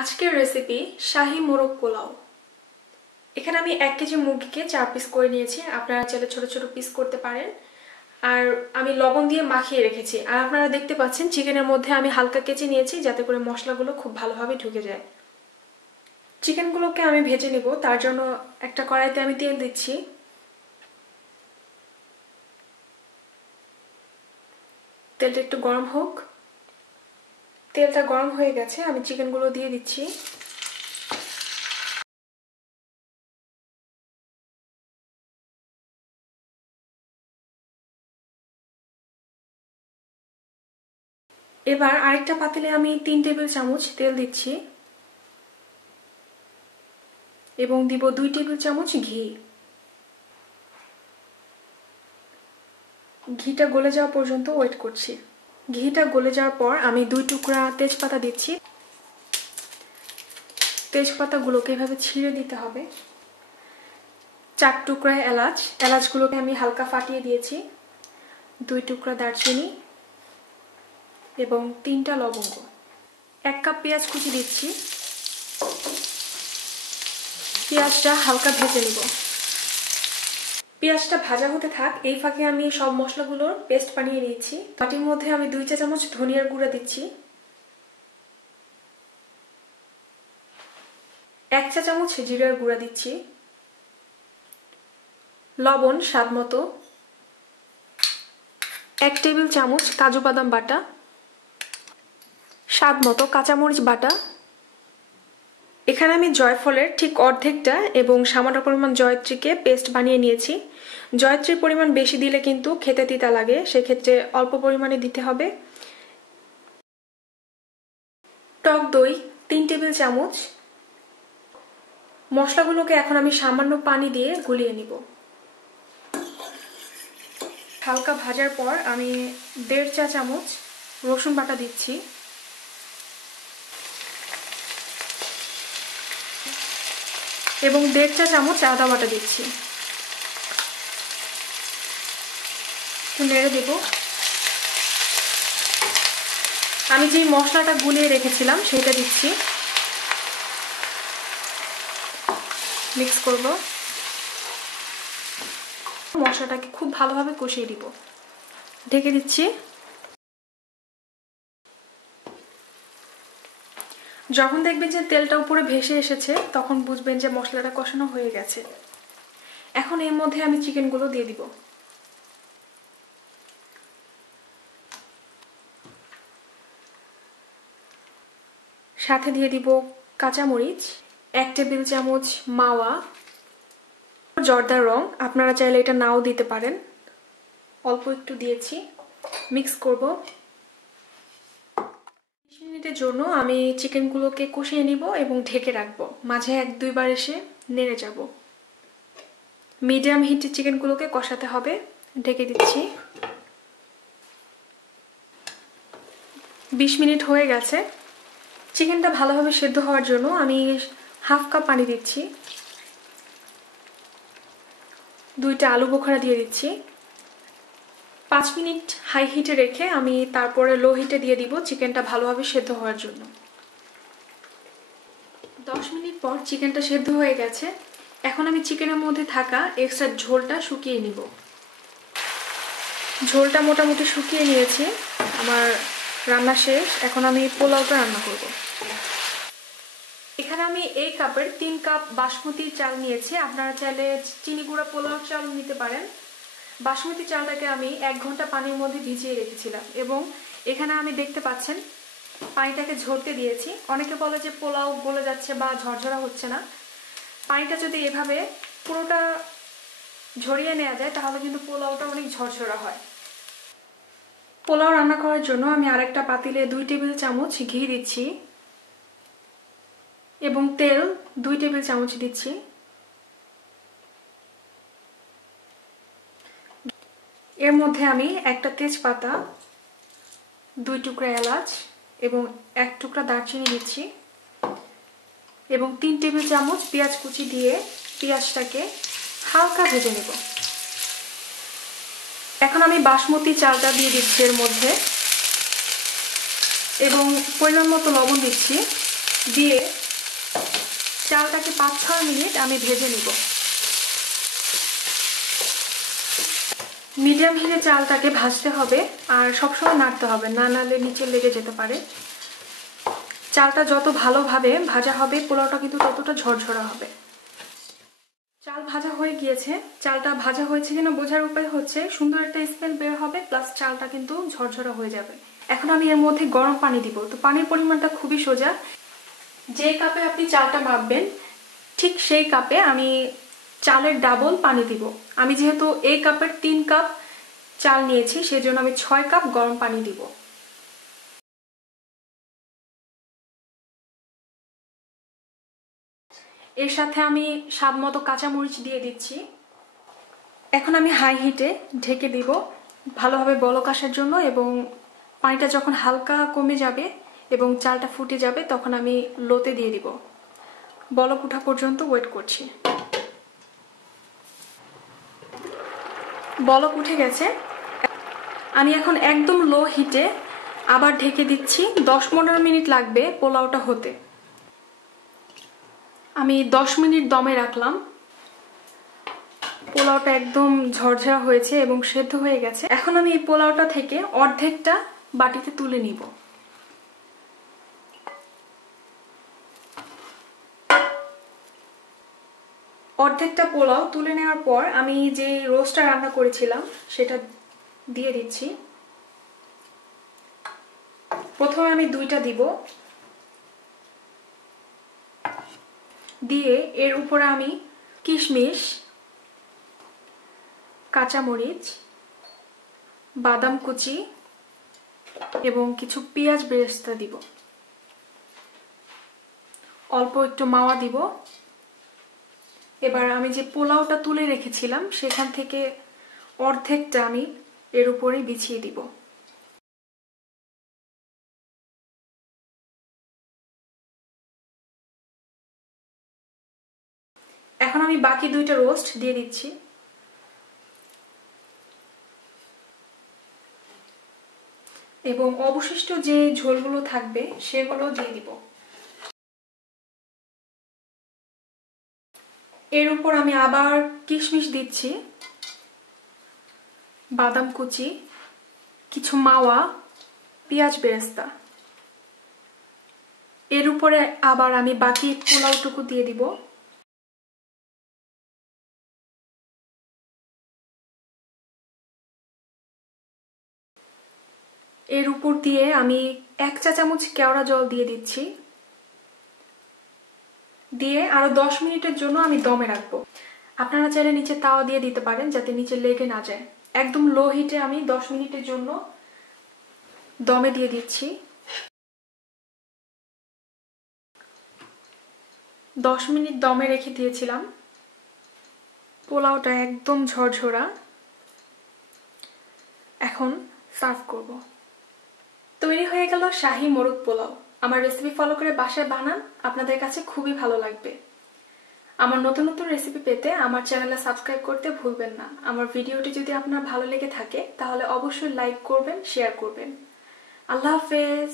আজকের রেসিপি শাহি মোরগ পোলাও। এখানে আমি এক কেজি মুরগিকে চার পিস করে নিয়েছি, আপনারা চাইলে ছোট ছোট পিস করতে পারেন। আর আমি লবণ দিয়ে মাখিয়ে রেখেছি। আর আপনারা দেখতে পাচ্ছেন, চিকেনের মধ্যে আমি হালকা কেচে নিয়েছি, যাতে করে মশলাগুলো খুব ভালোভাবে ঢুকে যায়। চিকেনগুলোকে আমি ভেজে নিব। তার জন্য একটা কড়াইতে আমি তেল দিচ্ছি। তেলটা একটু গরম হোক। তেলটা গরম হয়ে গেছে, আমি চিকেনগুলো দিয়ে দিচ্ছি। এবার আরেকটা পাতিলে আমি তিন টেবিল চামচ তেল দিচ্ছি এবং দিব দুই টেবিল চামচ ঘি। ঘিটা গলে যাওয়া পর্যন্ত ওয়েট করছি। ঘিটা গলে যাওয়ার পর আমি দুই টুকরা তেজপাতা দিচ্ছি। তেজপাতাগুলোকে এভাবে ছিঁড়ে দিতে হবে। চার টুকরা এলাচ। এলাচগুলোকে আমি হালকা ফাটিয়ে দিয়েছি। দুই টুকরা দারচিনি এবং তিনটা লবঙ্গ। এক কাপ পেঁয়াজ কুচি দিচ্ছি। পেঁয়াজটা হালকা ভেজে নিব। পেঁয়াজটা ভাজা হতে থাক, এই ফাঁকে আমি সব মশলাগুলোর পেস্ট বানিয়ে নিয়েছি। বাটির মধ্যে আমি দুই চা চামচ ধনিয়ার গুঁড়া দিচ্ছি। এক চা চামচ জিরার গুঁড়া দিচ্ছি। লবণ স্বাদ মতো। এক টেবিল চামচ কাজু বাদাম বাটা। স্বাদ মতো কাঁচামরিচ বাটা। এখানে আমি জয়ফলের ঠিক অর্ধেকটা এবং সামান্য পরিমাণ জয়ত্রীকে পেস্ট বানিয়ে নিয়েছি। জয়ত্রীর পরিমাণ বেশি দিলে কিন্তু খেতে তিতা লাগে, সেক্ষেত্রে অল্প পরিমাণে দিতে হবে। টক দই, তিন টেবিল চামচ। মশলাগুলোকে এখন আমি সামান্য পানি দিয়ে গুলিয়ে নিব। হালকা ভাজার পর আমি দেড় চা চামচ রসুন বাটা দিচ্ছি। এবং দেড় চা চামচ আদা বাটা দিচ্ছি। নেড়ে দেব। আমি যেই মশলাটা গুলিয়ে রেখেছিলাম সেটা দিচ্ছি। মিক্স করব। মশলাটাকে খুব ভালোভাবে কষিয়ে দিব। ঢেকে দিচ্ছি। যখন দেখবেন যে তেলটা উপরে ভেসে এসেছে, তখন বুঝবেন যে মশলাটা কষানো হয়ে গেছে। এখন এর মধ্যে আমি চিকেনগুলো দিয়ে দিব। সাথে দিয়ে দিব কাঁচামরিচ, এক টেবিল চামচ মাওয়া, জর্দার রং। আপনারা চাইলে এটা নাও দিতে পারেন। অল্প একটু দিয়েছি। মিক্স করব। মিনিটের জন্য আমি চিকেনগুলোকে কষিয়ে নিব এবং ঢেকে রাখব। মাঝে এক দুইবার এসে নেড়ে যাব। মিডিয়াম হিটে চিকেনগুলোকে কষাতে হবে। ঢেকে দিচ্ছি। বিশ মিনিট হয়ে গেছে। চিকেনটা ভালোভাবে সেদ্ধ হওয়ার জন্য আমি হাফ কাপ পানি দিচ্ছি। দুইটা আলু বোখরা দিয়ে দিচ্ছি। পাঁচ মিনিট হাই হিটে রেখে আমি তারপরে লো হিটে দিয়ে দিব চিকেনটা ভালোভাবে সেদ্ধ হওয়ার জন্য। দশ মিনিট পর চিকেনটা সেদ্ধ হয়ে গেছে। এখন আমি চিকেনের মধ্যে থাকা এক্সট্রা ঝোলটা শুকিয়ে নিব। ঝোলটা মোটামুটি শুকিয়ে নিয়েছি। আমার রান্না শেষ। এখন আমি পোলাওটা রান্না করব। এখানে আমি এই কাপের তিন কাপ বাসমতি চাল নিয়েছি। আপনারা চাইলে চিনি গুঁড়া পোলাও চাল নিতে পারেন। বাসমতি চালটাকে আমি এক ঘণ্টা পানির মধ্যে ভিজিয়ে রেখেছিলাম এবং এখানে আমি দেখতে পাচ্ছেন, পানিটাকে ঝরতে দিয়েছি। অনেকে বলে যে পোলাও গলে যাচ্ছে বা ঝরঝরা হচ্ছে না। পানিটা যদি এভাবে পুরোটা ঝরিয়ে নেওয়া যায়, তাহলে কিন্তু পোলাওটা অনেক ঝরঝরা হয়। পোলাও রান্না করার জন্য আমি আরেকটা পাতিলে দুই টেবিল চামচ ঘি দিচ্ছি এবং তেল দুই টেবিল চামচ দিচ্ছি। এর মধ্যে আমি একটা তেজপাতা, দুই টুকরা এলাচ এবং এক টুকরা দারচিনি দিচ্ছি এবং তিন টেবিল চামচ পেঁয়াজ কুচি দিয়ে পেঁয়াজটাকে হালকা ভেজে নেব। এখন আমি বাসমতি চালটা দিয়ে দিচ্ছি এর মধ্যে এবং পরিমাণ মতো লবণ দিচ্ছি দিয়ে চালটাকে পাঁচ ছয় মিনিট আমি ভেজে নিব। মিডিয়াম হিটে চালটাকে ভাজতে হবে আর সবসময় নাড়তে হবে, না নাড়লে নিচে লেগে যেতে পারে। চালটা যত ভালোভাবে ভাজা হবে, পোলাওটা কিন্তু ততটা ঝরঝরা হবে। চাল ভাজা হয়ে গিয়েছে। চালটা ভাজা হয়েছে কিনা বোঝার উপায় হচ্ছে, সুন্দর একটা স্মেল বের হবে প্লাস চালটা কিন্তু ঝরঝরা হয়ে যাবে। এখন আমি এর মধ্যে গরম পানি দিব, তো পানির পরিমাণটা খুবই সোজা। যে কাপে আপনি চালটা মাপবেন ঠিক সেই কাপে আমি চালের ডাবল পানি দিব। আমি যেহেতু এই কাপের তিন কাপ চাল নিয়েছি সেই জন্য আমি ছয় কাপ গরম পানি দিব। এর সাথে আমি স্বাদ মতো কাঁচামরিচ দিয়ে দিচ্ছি। এখন আমি হাই হিটে ঢেকে দিব ভালোভাবে বলক আসার জন্য এবং পানিটা যখন হালকা কমে যাবে এবং চালটা ফুটে যাবে, তখন আমি লোতে দিয়ে দিব। বলক উঠা পর্যন্ত ওয়েট করছি। বলক উঠে গেছে। আমি এখন একদম লো হিটে আবার ঢেকে দিচ্ছি। দশ পনেরো মিনিট লাগবে পোলাওটা হতে। আমি দশ মিনিট দমে রাখলাম। পোলাওটা একদম ঝরঝরা হয়েছে এবং সেদ্ধ হয়ে গেছে। এখন আমি এই পোলাওটা থেকে অর্ধেকটা বাটিতে তুলে নিব। অর্ধেকটা পোলাও তুলে নেওয়ার পর আমি যে রোস্টটা রান্না করেছিলাম, সেটা দিয়ে দিচ্ছি। প্রথমে আমি দুইটা দিব। দিয়ে এর উপরে আমি কিশমিশ, কাঁচামরিচ, বাদাম কুচি এবং কিছু পেঁয়াজ বেরেস্তা দিব। অল্প একটু মাওয়া দিব। এবার আমি যে পোলাওটা তুলে রেখেছিলাম, সেখান থেকে অর্ধেকটা আমি এর উপরে বিছিয়ে দিব। এখন আমি বাকি দুইটা রোস্ট দিয়ে দিচ্ছি। এবং অবশিষ্ট যে ঝোলগুলো থাকবে, সেগুলো দিয়ে দিব। এর উপর আমি আবার কিশমিশ দিচ্ছি। বাদাম কুচি, কিছু মাওয়া, পেঁয়াজ বেরেস্তা। এর উপরে আবার আমি বাকি পোলাওটুকু দিয়ে দিব। এর উপর দিয়ে আমি এক চা চামচ কেওড়া জল দিয়ে দিচ্ছি। দিয়ে আরও দশ মিনিটের জন্য আমি দমে রাখব। আপনারা চাইলে নিচে তাওয়া দিয়ে দিতে পারেন যাতে নিচে লেগে না যায়। একদম লো হিটে আমি দশ মিনিটের জন্য দমে দিয়ে দিচ্ছি। দশ মিনিট দমে রেখে দিয়েছিলাম। পোলাওটা একদম ঝরঝরা। এখন সার্ভ করব। তৈরি হয়ে গেল শাহি মোরগ পোলাও। আমার রেসিপি ফলো করে বাসায় বানান, আপনাদের কাছে খুবই ভালো লাগবে। আমার নতুন নতুন রেসিপি পেতে আমার চ্যানেলে সাবস্ক্রাইব করতে ভুলবেন না। আমার ভিডিওটি যদি আপনার ভালো লেগে থাকে, তাহলে অবশ্যই লাইক করবেন শেয়ার করবেন। আল্লাহ হাফেজ!